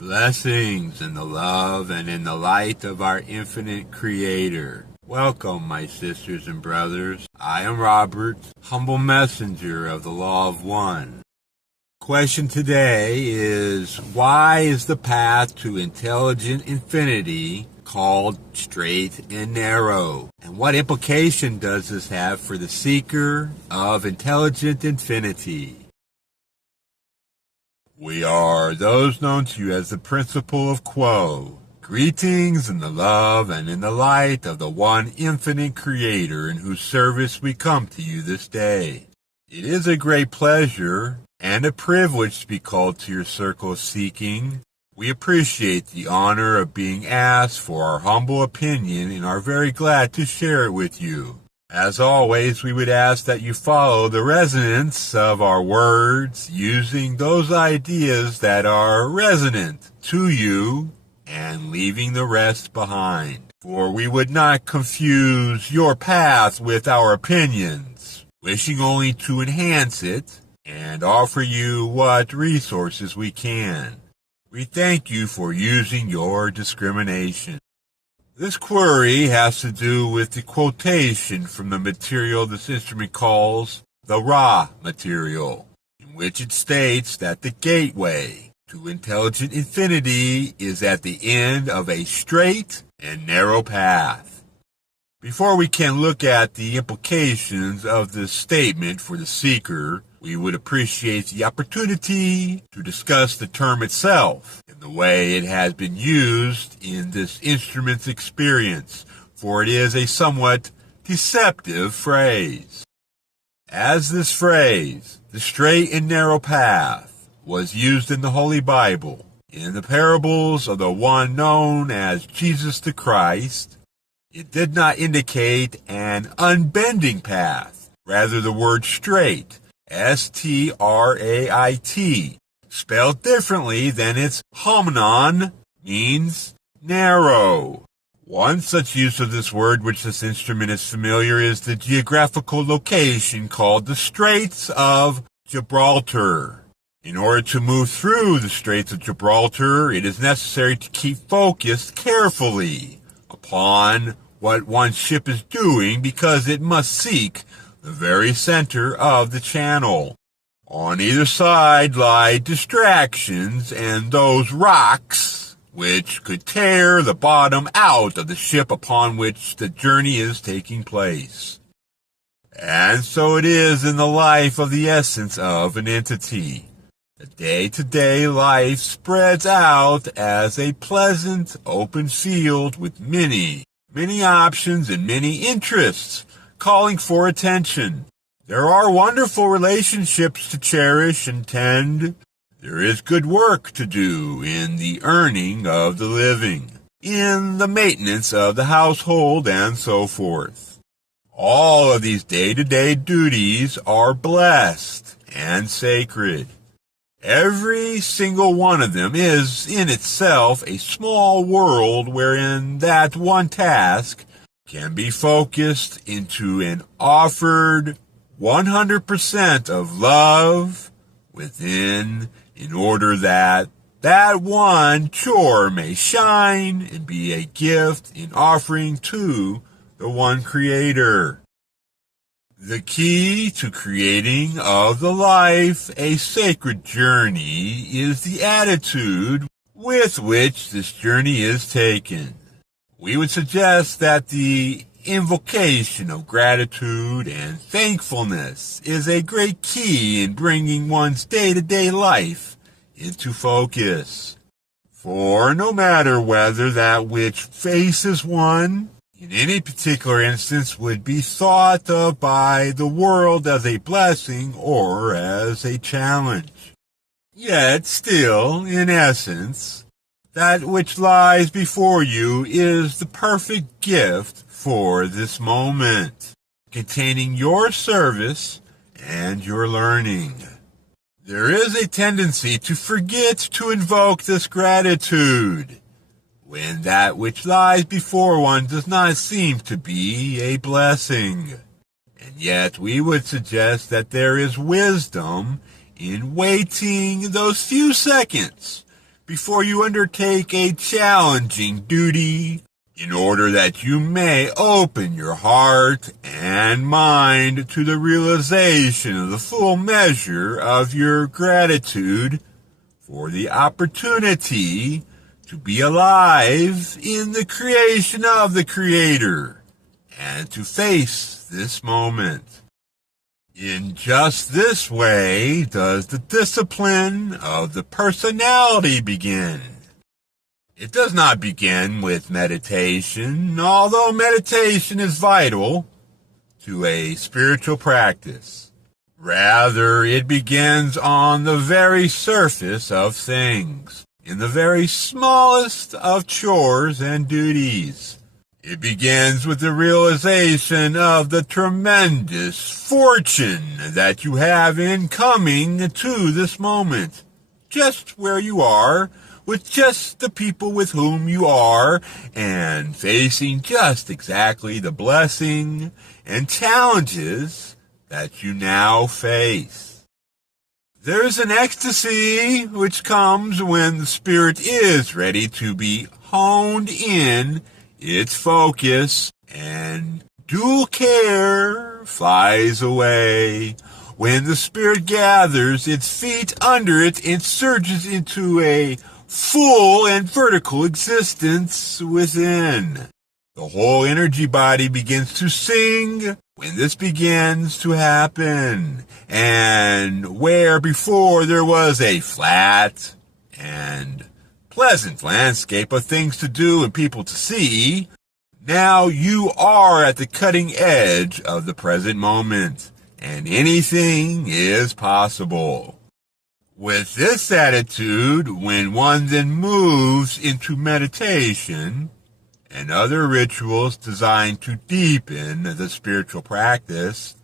Blessings in the love and in the light of our infinite Creator. Welcome, my sisters and brothers. I am Robert, humble messenger of the Law of One. Question today is, why is the path to intelligent infinity called straight and narrow? And what implication does this have for the seeker of intelligent infinity? We are those known to you as the Principle of Quo. Greetings in the love and in the light of the one infinite Creator in whose service we come to you this day. It is a great pleasure and a privilege to be called to your circle of seeking. We appreciate the honor of being asked for our humble opinion and are very glad to share it with you. As always, we would ask that you follow the resonance of our words, using those ideas that are resonant to you and leaving the rest behind. For we would not confuse your path with our opinions, wishing only to enhance it and offer you what resources we can. We thank you for using your discrimination. This query has to do with the quotation from the material this instrument calls the raw material, in which it states that the gateway to intelligent infinity is at the end of a straight and narrow path. Before we can look at the implications of this statement for the seeker, we would appreciate the opportunity to discuss the term itself and the way it has been used in this instrument's experience, for it is a somewhat deceptive phrase. As this phrase, the straight and narrow path, was used in the Holy Bible, in the parables of the one known as Jesus the Christ, it did not indicate an unbending path. Rather, the word straight, S-T-R-A-I-T, spelled differently than its homonym, means narrow. One such use of this word which this instrument is familiar is the geographical location called the Straits of Gibraltar. In order to move through the Straits of Gibraltar, it is necessary to keep focused carefully upon what one's ship is doing because it must seek the very center of the channel. On either side lie distractions and those rocks which could tear the bottom out of the ship upon which the journey is taking place. And so it is in the life of the essence of an entity. The day-to-day life spreads out as a pleasant open field with many options and many interests calling for attention. There are wonderful relationships to cherish and tend. There is good work to do in the earning of the living, in the maintenance of the household, and so forth. All of these day-to-day duties are blessed and sacred. Every single one of them is in itself a small world wherein that one task can be focused into an offered 100% of love within, in order that that one chore may shine and be a gift in offering to the one Creator. The key to creating of the life a sacred journey is the attitude with which this journey is taken. We would suggest that the invocation of gratitude and thankfulness is a great key in bringing one's day-to-day life into focus. For no matter whether that which faces one in any particular instance would be thought of by the world as a blessing or as a challenge, yet still, in essence, that which lies before you is the perfect gift for this moment, containing your service and your learning. There is a tendency to forget to invoke this gratitude when that which lies before one does not seem to be a blessing. And yet we would suggest that there is wisdom in waiting those few seconds before you undertake a challenging duty, in order that you may open your heart and mind to the realization of the full measure of your gratitude for the opportunity to be alive in the creation of the Creator and to face this moment. In just this way does the discipline of the personality begin. It does not begin with meditation, although meditation is vital to a spiritual practice. Rather, it begins on the very surface of things, in the very smallest of chores and duties. It begins with the realization of the tremendous fortune that you have in coming to this moment, just where you are, with just the people with whom you are, and facing just exactly the blessing and challenges that you now face. There's an ecstasy which comes when the spirit is ready to be honed in its focus, and dual care flies away when the spirit gathers its feet under it and surges into a full and vertical existence within. The whole energy body begins to sing when this begins to happen, and where before there was a flat and pleasant landscape of things to do and people to see, now you are at the cutting edge of the present moment, and anything is possible. With this attitude, when one then moves into meditation and other rituals designed to deepen the spiritual practice,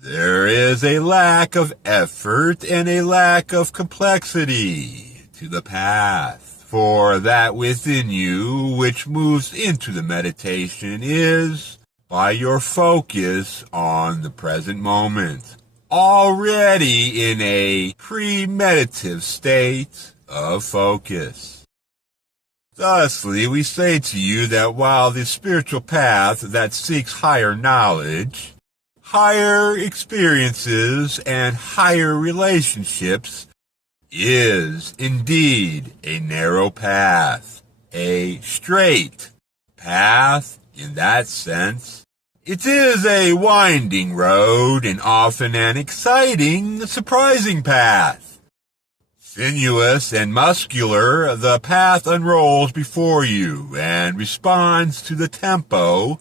there is a lack of effort and a lack of complexity to the path. For that within you which moves into the meditation is, by your focus on the present moment, already in a premeditative state of focus. Thusly, we say to you that while the spiritual path that seeks higher knowledge, higher experiences, and higher relationships is indeed a narrow path, a straight path in that sense. It is a winding road and often an exciting, surprising path. Sinuous and muscular, the path unrolls before you and responds to the tempo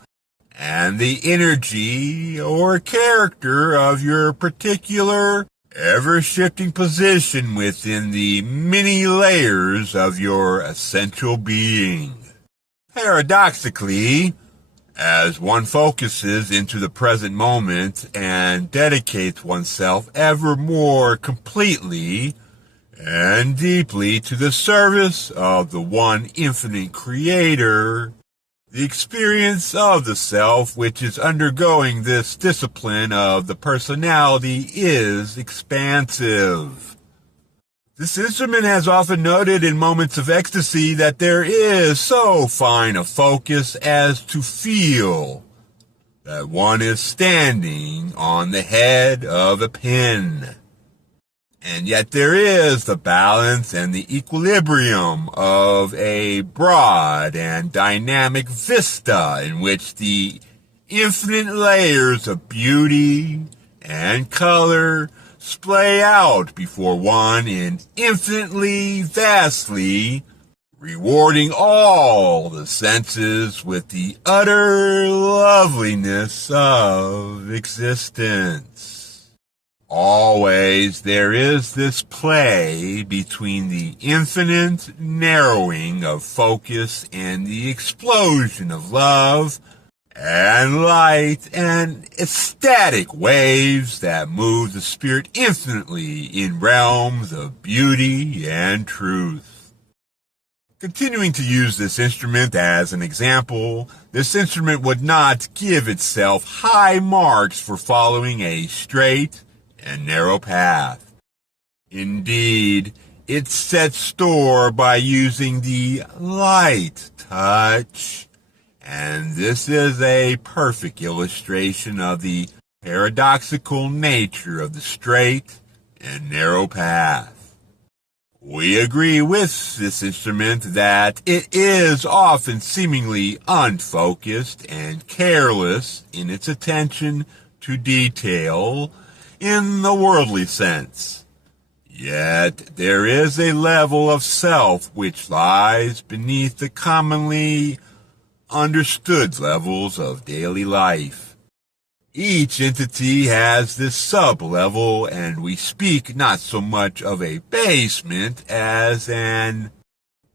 and the energy or character of your particular ever-shifting position within the many layers of your essential being. Paradoxically, as one focuses into the present moment and dedicates oneself ever more completely and deeply to the service of the one infinite Creator, the experience of the self which is undergoing this discipline of the personality is expansive. This instrument has often noted in moments of ecstasy that there is so fine a focus as to feel that one is standing on the head of a pin. And yet there is the balance and the equilibrium of a broad and dynamic vista in which the infinite layers of beauty and color splay out before one in infinitely, vastly, rewarding all the senses with the utter loveliness of existence. Always there is this play between the infinite narrowing of focus and the explosion of love and light and ecstatic waves that move the spirit infinitely in realms of beauty and truth. Continuing to use this instrument as an example, this instrument would not give itself high marks for following a straight and narrow path. Indeed, it sets store by using the light touch. And this is a perfect illustration of the paradoxical nature of the straight and narrow path. We agree with this instrument that it is often seemingly unfocused and careless in its attention to detail in the worldly sense. Yet there is a level of self which lies beneath the commonly understood levels of daily life. Each entity has this sub-level, and we speak not so much of a basement as an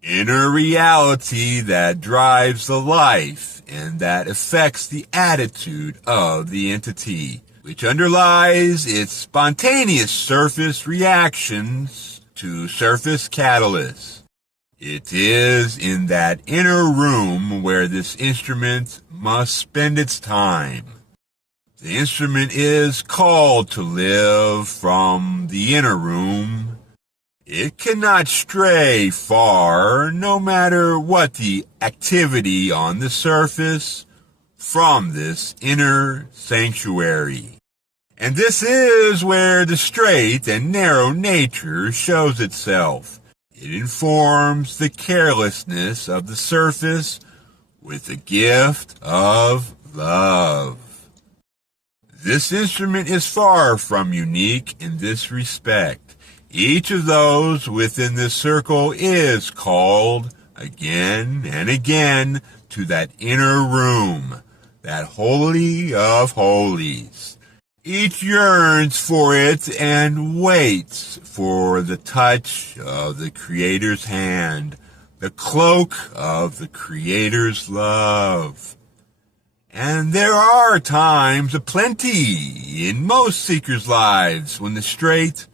inner reality that drives the life and that affects the attitude of the entity, which underlies its spontaneous surface reactions to surface catalysts. It is in that inner room where this instrument must spend its time. The instrument is called to live from the inner room. It cannot stray far, no matter what the activity on the surface, from this inner sanctuary. And this is where the straight and narrow nature shows itself. It informs the carelessness of the surface with the gift of love. This instrument is far from unique in this respect. Each of those within this circle is called again and again to that inner room, that holy of holies. Each yearns for it and waits for the touch of the Creator's hand, the cloak of the Creator's love. And there are times aplenty in most seekers' lives when the straight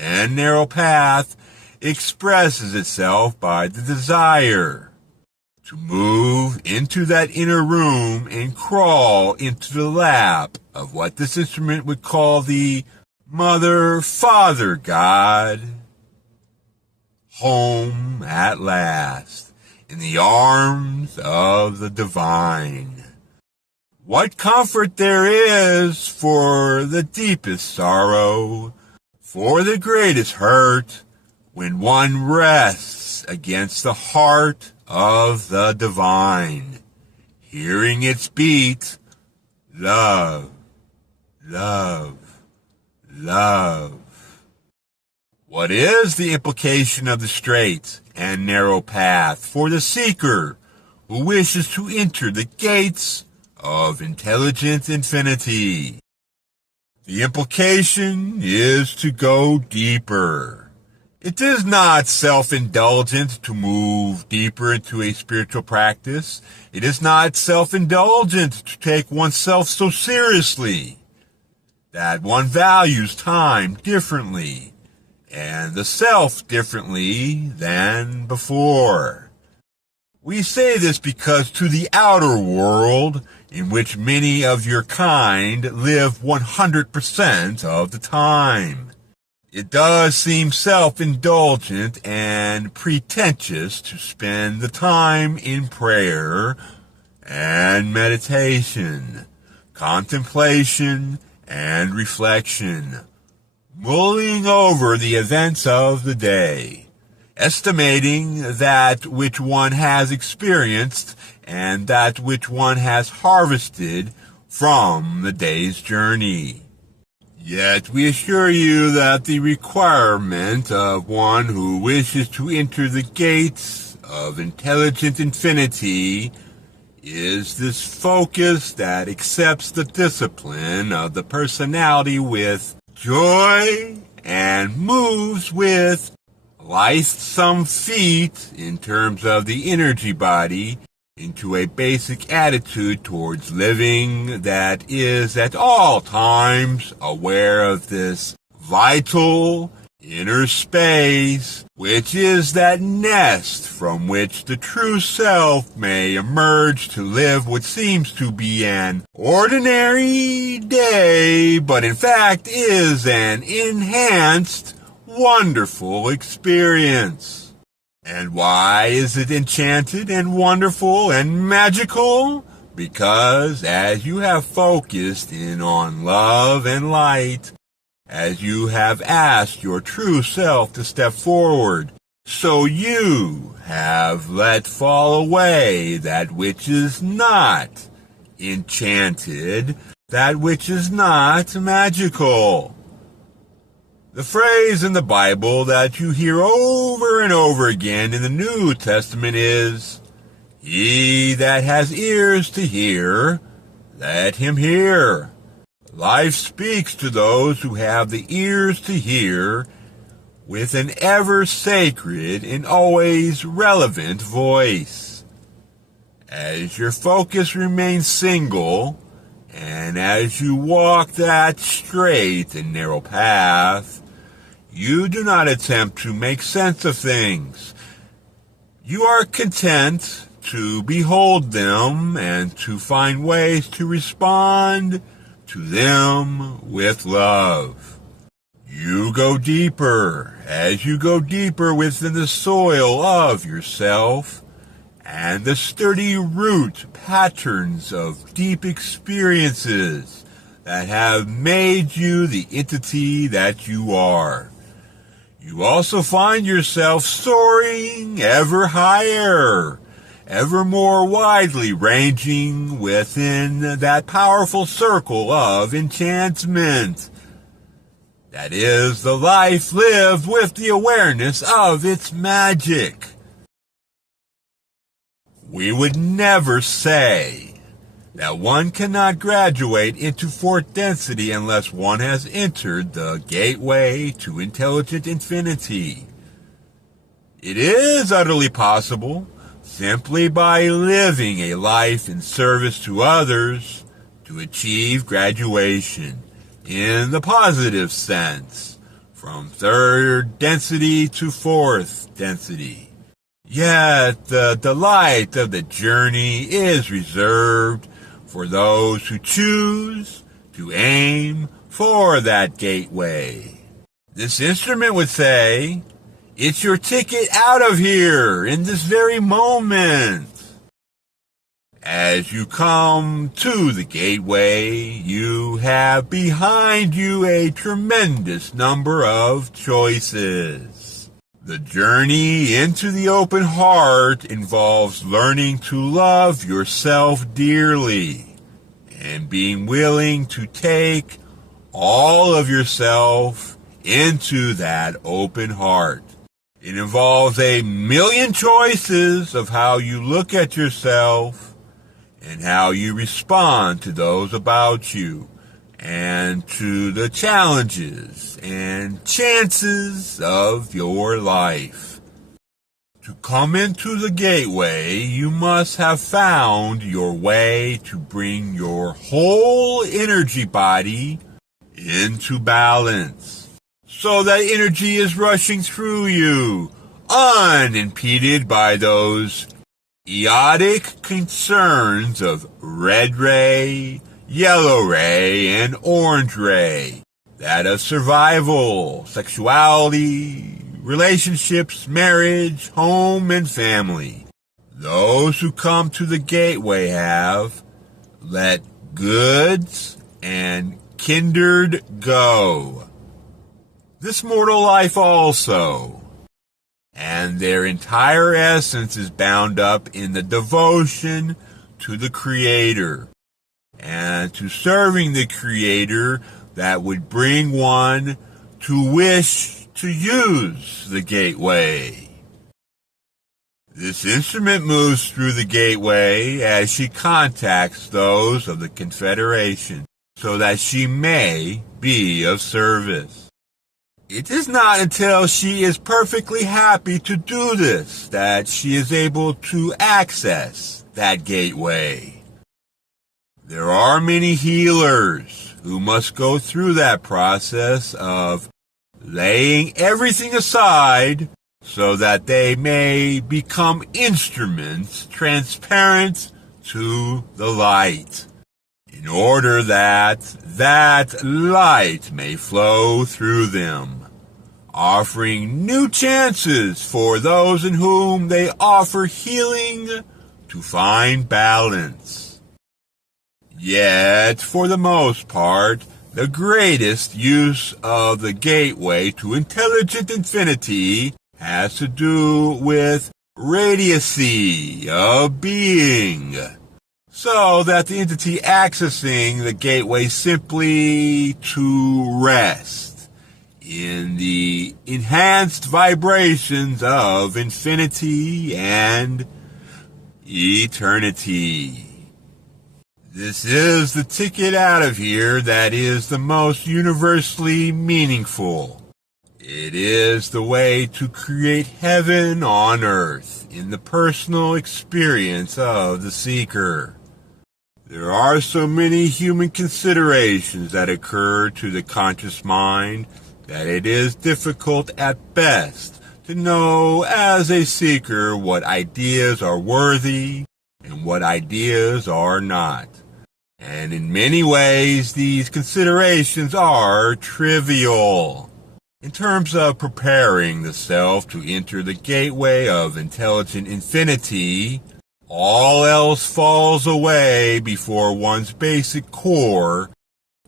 and narrow path expresses itself by the desire to move into that inner room and crawl into the lap of what this instrument would call the Mother, Father God. Home at last, in the arms of the divine. What comfort there is for the deepest sorrow, for the greatest hurt, when one rests against the heart of the divine, hearing its beat, love, love, love. What is the implication of the straight and narrow path for the seeker who wishes to enter the gates of intelligent infinity? The implication is to go deeper. It is not self-indulgent to move deeper into a spiritual practice. It is not self-indulgent to take oneself so seriously that one values time differently and the self differently than before. We say this because to the outer world, in which many of your kind live 100% of the time, it does seem self-indulgent and pretentious to spend the time in prayer and meditation, contemplation and reflection, mulling over the events of the day, estimating that which one has experienced and that which one has harvested from the day's journey. Yet we assure you that the requirement of one who wishes to enter the gates of intelligent infinity is this focus that accepts the discipline of the personality with joy and moves with lithesome feet in terms of the energy body into a basic attitude towards living that is at all times aware of this vital inner space, which is that nest from which the true self may emerge to live what seems to be an ordinary day, but in fact is an enhanced wonderful experience. And why is it enchanted and wonderful and magical? Because as you have focused in on love and light, as you have asked your true self to step forward, so you have let fall away that which is not enchanted, that which is not magical. The phrase in the Bible that you hear over and over again in the New Testament is, "He that has ears to hear, let him hear." Life speaks to those who have the ears to hear with an ever sacred and always relevant voice. As your focus remains single, and as you walk that straight and narrow path, you do not attempt to make sense of things. You are content to behold them and to find ways to respond to them with love. You go deeper as you go deeper within the soil of yourself and the sturdy root patterns of deep experiences that have made you the entity that you are. You also find yourself soaring ever higher, ever more widely ranging within that powerful circle of enchantment. That is the life lived with the awareness of its magic. We would never say that one cannot graduate into fourth density unless one has entered the gateway to intelligent infinity. It is utterly possible, simply by living a life in service to others, to achieve graduation in the positive sense, from third density to fourth density. Yet the delight of the journey is reserved for those who choose to aim for that gateway. This instrument would say, "It's your ticket out of here in this very moment." As you come to the gateway, you have behind you a tremendous number of choices. The journey into the open heart involves learning to love yourself dearly and being willing to take all of yourself into that open heart. It involves a million choices of how you look at yourself and how you respond to those about you and to the challenges and chances of your life. To come into the gateway, you must have found your way to bring your whole energy body into balance, so that energy is rushing through you, unimpeded by those eotic concerns of red ray, yellow ray, and orange ray, that of survival, sexuality, relationships, marriage, home, and family. Those who come to the gateway have let goods and kindred go, this mortal life also, and their entire essence is bound up in the devotion to the Creator and to serving the Creator that would bring one to wish to use the gateway. This instrument moves through the gateway as she contacts those of the Confederation so that she may be of service. It is not until she is perfectly happy to do this that she is able to access that gateway. There are many healers who must go through that process of laying everything aside so that they may become instruments transparent to the light, in order that that light may flow through them. offering new chances for those in whom they offer healing to find balance. Yet, for the most part, the greatest use of the gateway to intelligent infinity has to do with radiacy of being, so that the entity accessing the gateway simply to rest in the enhanced vibrations of infinity and eternity. This is the ticket out of here that is the most universally meaningful. It is the way to create heaven on earth in the personal experience of the seeker. There are so many human considerations that occur to the conscious mind that it is difficult at best to know as a seeker what ideas are worthy and what ideas are not. And in many ways, these considerations are trivial. In terms of preparing the self to enter the gateway of intelligent infinity, all else falls away before one's basic core,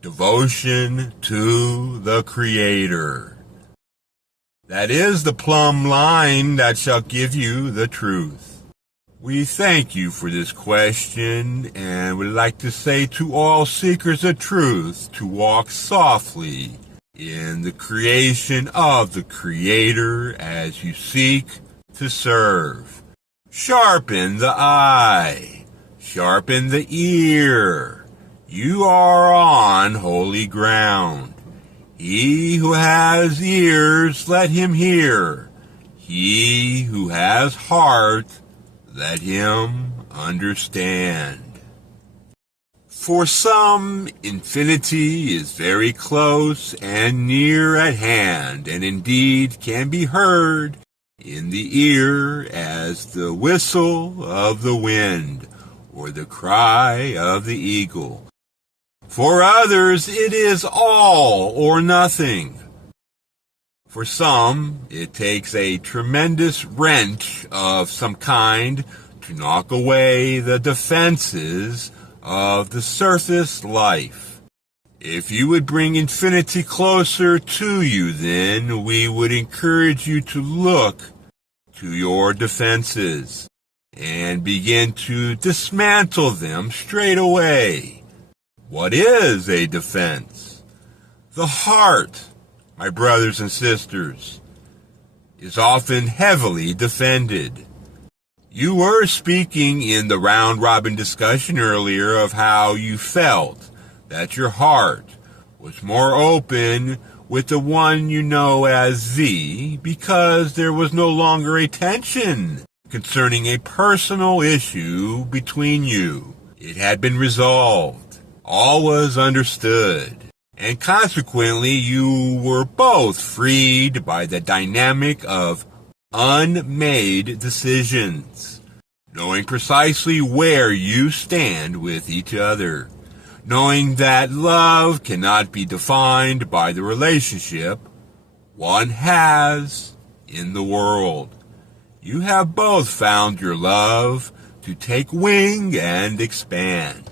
devotion to the Creator. That is the plumb line that shall give you the truth. We thank you for this question and would like to say to all seekers of truth to walk softly in the creation of the Creator as you seek to serve. Sharpen the eye, sharpen the ear. You are on holy ground. He who has ears, let him hear. He who has heart, let him understand. For some, infinity is very close and near at hand, and indeed can be heard in the ear as the whistle of the wind or the cry of the eagle. For others, it is all or nothing. For some, it takes a tremendous wrench of some kind to knock away the defenses of the surface life. If you would bring infinity closer to you, then we would encourage you to look to your defenses and begin to dismantle them straight away. What is a defense? The heart, my brothers and sisters, is often heavily defended. You were speaking in the round-robin discussion earlier of how you felt that your heart was more open with the one you know as V because there was no longer a tension concerning a personal issue between you. It had been resolved. All was understood. And consequently, you were both freed by the dynamic of unmade decisions, knowing precisely where you stand with each other, knowing that love cannot be defined by the relationship one has in the world. You have both found your love to take wing and expand.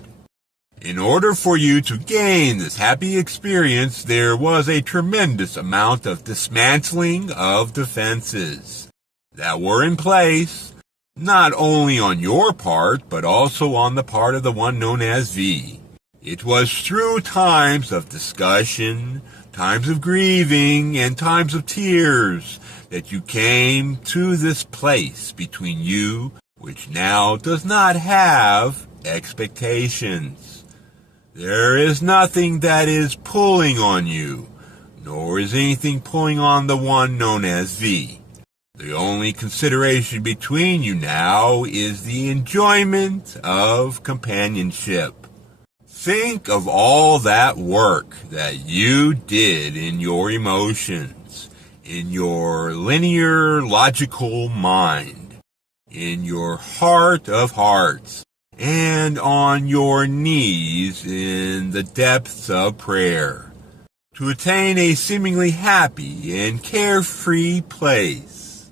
In order for you to gain this happy experience, there was a tremendous amount of dismantling of defenses that were in place, not only on your part, but also on the part of the one known as V. It was through times of discussion, times of grieving, and times of tears that you came to this place between you, which now does not have expectations. There is nothing that is pulling on you, nor is anything pulling on the one known as V. The only consideration between you now is the enjoyment of companionship. Think of all that work that you did in your emotions, in your linear, logical mind, in your heart of hearts, and on your knees in the depths of prayer. to attain a seemingly happy and carefree place.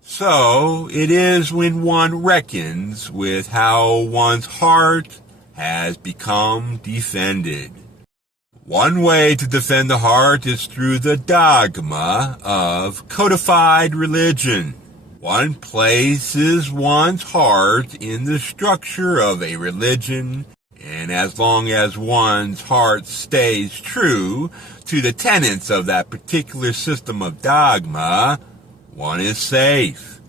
So it is when one reckons with how one's heart has become defended. One way to defend the heart is through the dogma of codified religion. One places one's heart in the structure of a religion, and as long as one's heart stays true to the tenets of that particular system of dogma, one is safe.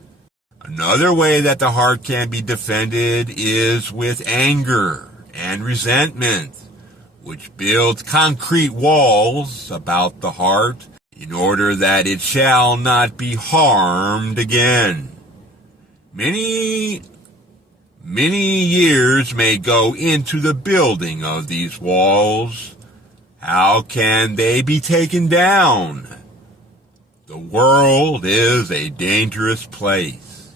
Another way that the heart can be defended is with anger and resentment, which builds concrete walls about the heart in order that it shall not be harmed again. Many years may go into the building of these walls. How can they be taken down? The world is a dangerous place.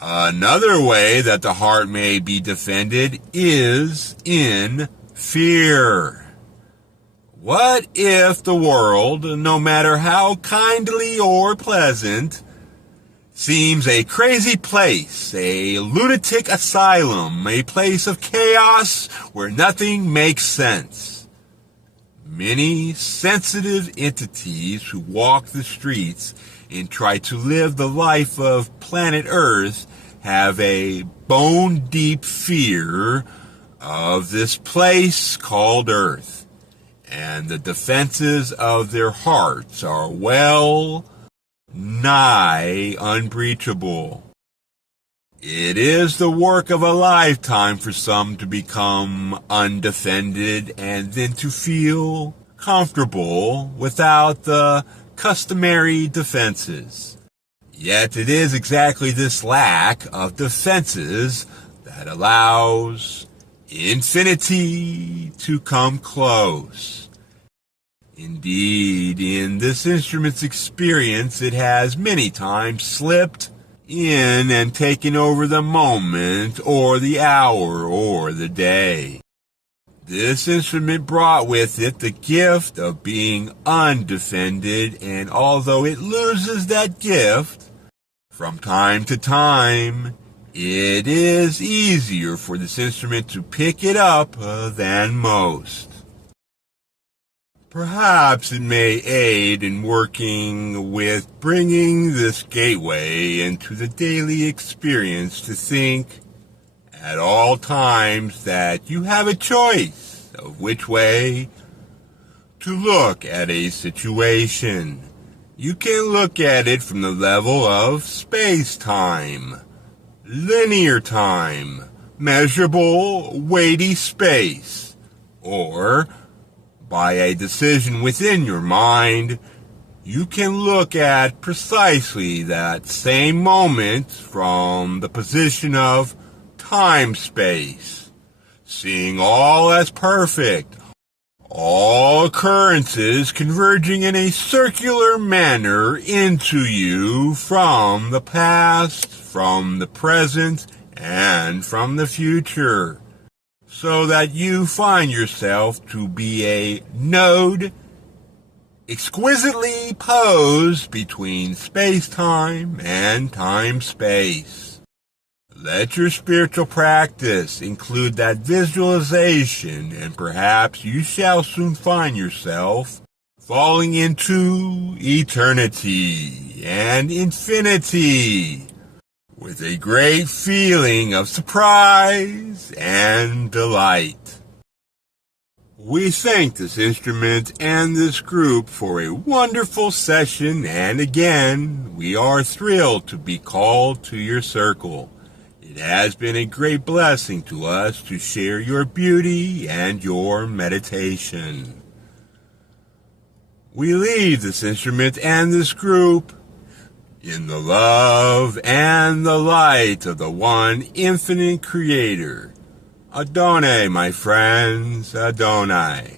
Another way that the heart may be defended is in fear. What if the world, no matter how kindly or pleasant, seems a crazy place, a lunatic asylum, a place of chaos where nothing makes sense? Many sensitive entities who walk the streets and try to live the life of planet Earth have a bone-deep fear of this place called Earth. And the defenses of their hearts are well nigh unbreachable. It is the work of a lifetime for some to become undefended and then to feel comfortable without the customary defenses. Yet it is exactly this lack of defenses that allows infinity to come close. Indeed, in this instrument's experience, it has many times slipped in and taken over the moment or the hour or the day. This instrument brought with it the gift of being undefended, and although it loses that gift from time to time, it is easier for this instrument to pick it up than most. Perhaps it may aid in working with bringing this gateway into the daily experience to think at all times that you have a choice of which way to look at a situation. You can look at it from the level of space-time, linear time, measurable, weighty space, or by a decision within your mind, you can look at precisely that same moment from the position of time-space, seeing all as perfect, all occurrences converging in a circular manner into you from the past, from the present, and from the future, so that you find yourself to be a node exquisitely posed between space-time and time-space. Let your spiritual practice include that visualization, and perhaps you shall soon find yourself falling into eternity and infinity with a great feeling of surprise and delight. We thank this instrument and this group for a wonderful session, and again, we are thrilled to be called to your circle. It has been a great blessing to us to share your beauty and your meditation. We leave this instrument and this group in the love and the light of the one infinite Creator. Adonai, my friends, Adonai.